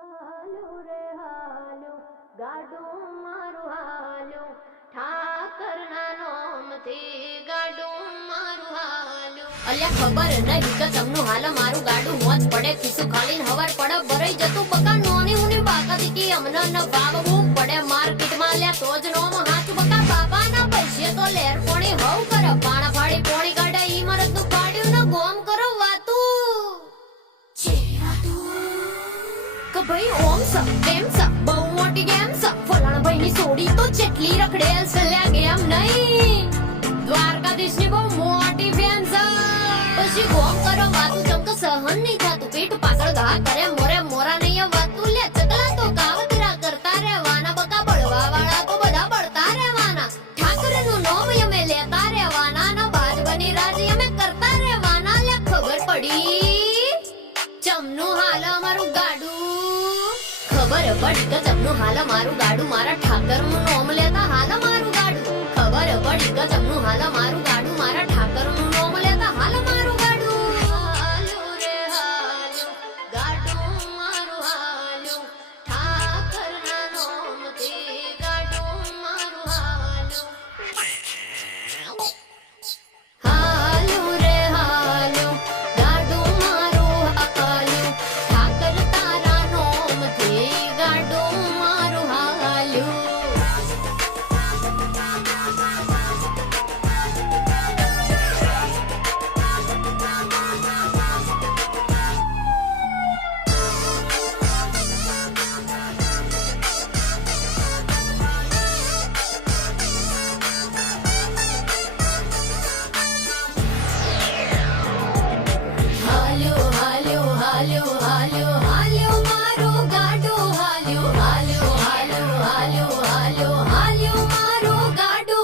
હાલો રે હાલો ગાડું મારું હાલો ઠાકરના નોમથી ગાડું મારું હાલો અલ્યા ખબર નહીં કે તમનું હાલ મારું ગાડું મોત પડે ખીસું ખાલી હવાર પડે ભરાઈ જતું બકા નોની ઉની બાકા દીકી અમને ન ભાવવું પડે માર્કેટમાં લ્યા તો જ નોમ હાથ બકા બાબાના પૈસે તો લેર પોણી હવ કરે પાણા ફાડી પોણી કાઢે ઈ મરદ નું કાઢ્યું ન ગોમ કરો વાતું કે ભાઈ ઓમ સ તેમ સ બહુ મોટી ગેમ સ ફલાણા ભાઈ ની સોડી તો જેટલી રખડેલ છે લ્યા ગેમ નહીં દ્વારકાધીશ ની બહુ મોટી ફેન છે પછી ગોમ કરો વાતું ચમક સહન નહીં થાતું પેટ પાછળ ઘા કરે મોરે મોરા નહીં વાતું લે ચકલા તો કાવતરા કરતા રહેવાના બકા બળવા વાળા તો બધા બળતા રહેવાના ઠાકર નું નામ અમે લેતા રહેવાના ના બાજબની રાજી અમે કરતા રહેવાના લે ખબર પડી ચમનું હાલ અમારું ગાડું ખબર પડી કે ચમનું હાલ મારું ગાડું મારા ઠાકર નું નામ લેતા હાલ મારું ગાડું ખબર પડી કે ચમનું હાલ મારું ગાડું મારા ઠાકર નું નામ લેતા હાલ મારું ગાડું હાલો રે હાલો ગાડું મારું હાલો ઠાકરના નામથી ગાડું મારું હાલો હાલો રે હાલો ગાડું મારું હાલો ઠાકર તારા નામથી ગાડું મારું હાલો હાલ્યો હાલ્યો હાલ્યો હાલ્યો હાલ્યો મારો ગાડો હાલ્યો હાલ્યો હાલ્યો હાલ્યો હાલ્યો હાલ્યો મારો ગાડો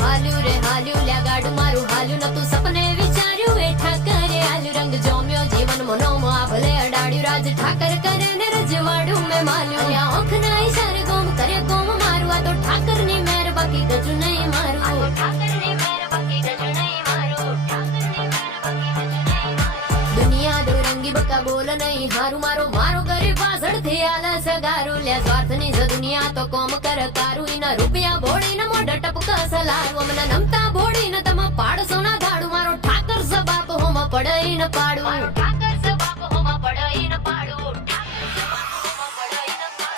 હાલ્યો રે હાલ્યો લ્યા ગાડું મારું હાલ્યું નતું સપને વિચાર્યું એ ઠાકરે હાલ્યું રંગ જોમ્યો જીવન મનોમાં આ ભલે અડાડ્યું રાજ ઠાકર કરે ને રજવાડું મેં માલ્યું લ્યા ઓખ ના ઈશારે ગોમ કરે ગોમ મારું આ તો ઠાકર ની મેર બાકી ગજુ નહીં મારું આ તો ઠાકર ની મેર બાકી ગજુ નહીં મારું ઠાકર ની મેર બાકી ગજુ નહીં મારું દુનિયા દો રંગી બકા બોલ નહીં હારું મારો મારો ગરીબ પાછળ થી આલા સગારો લે સ્વાર્થ ની જ દુનિયા તો કોમ કર તારું ઈના રૂપિયા ભોળી ને મોઢા ટપકા સલાડું અમને નમતા ભોળી ને તમે પાડસો ના ધાડું મારો ઠાકર સ બાપ હોમ પડાઈ ન પાડું મારો ઠાકર સ બાપ હોમ પડાઈ ન પાડું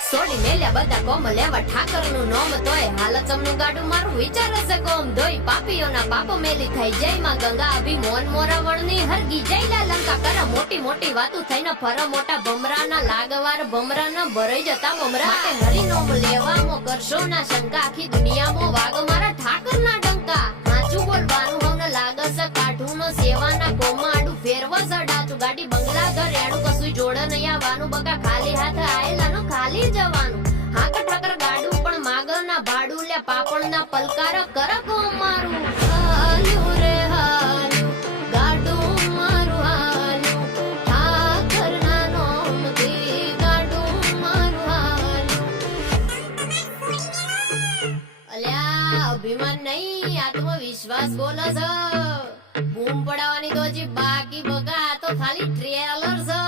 સોડી મેલ્યા બધા કોમ લેવા ઠાકર નું નામ તોય હાલ ચમનું ગાડું મારું વિચાર હશે કોમ ધોઈ પાપીઓના પાપો મેલી થઈ જય માં ગંગા અભી મોન મોરાવણ ની હરગી જયલા લંકા કર મોટી મોટી વાતું થઈને ફર મોટા ભમરાના લાગવાર ભમરાના ભરાઈ જતા ભમરા માટે હરી નોમ લેવામાં કરશો ના શંકા આખી દુનિયામાં વાગ મારા ઠાકર ના ડંકા સાચું બોલવાનું હમને લાગે છે કાઠું નો સેવાના કોમાડું ફેરવા સડાચું ગાડી બંગલા ઘર એનું કશું જોડે નહીં આવવાનું બકા ખાલી હાથ આયેલાનો ખાલી જવાનું હાક ઠાકર ગાડું પણ માગના ભાડું લે પાપણ ના પલકાર કર કોમ મારું હાલ્યો રે હાલ્યો ગાડું મારું હાલ્યો ઠાકર ના નામથી ગાડું મારું હાલ્યો અલ્યા અભિમાન નહીં આત્મવિશ્વાસ બોલે છે બૂમ પડાવવાની તો હજી બાકી બગા આ તો ખાલી ટ્રેલર છે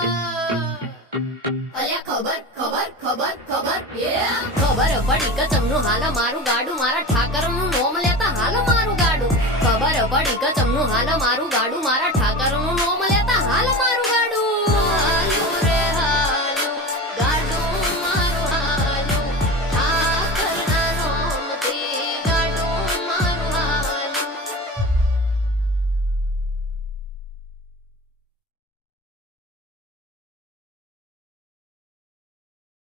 અલ્યા ખબર ખબર ખબર ખબર ખબર પડી કે ચમનું હાલ મારું ગાડું મારા ઠાકર નું નામ લેતા હાલ મારું ગાડું ખબર પડી કે ચમનું હાલ મારું ગાડું મારા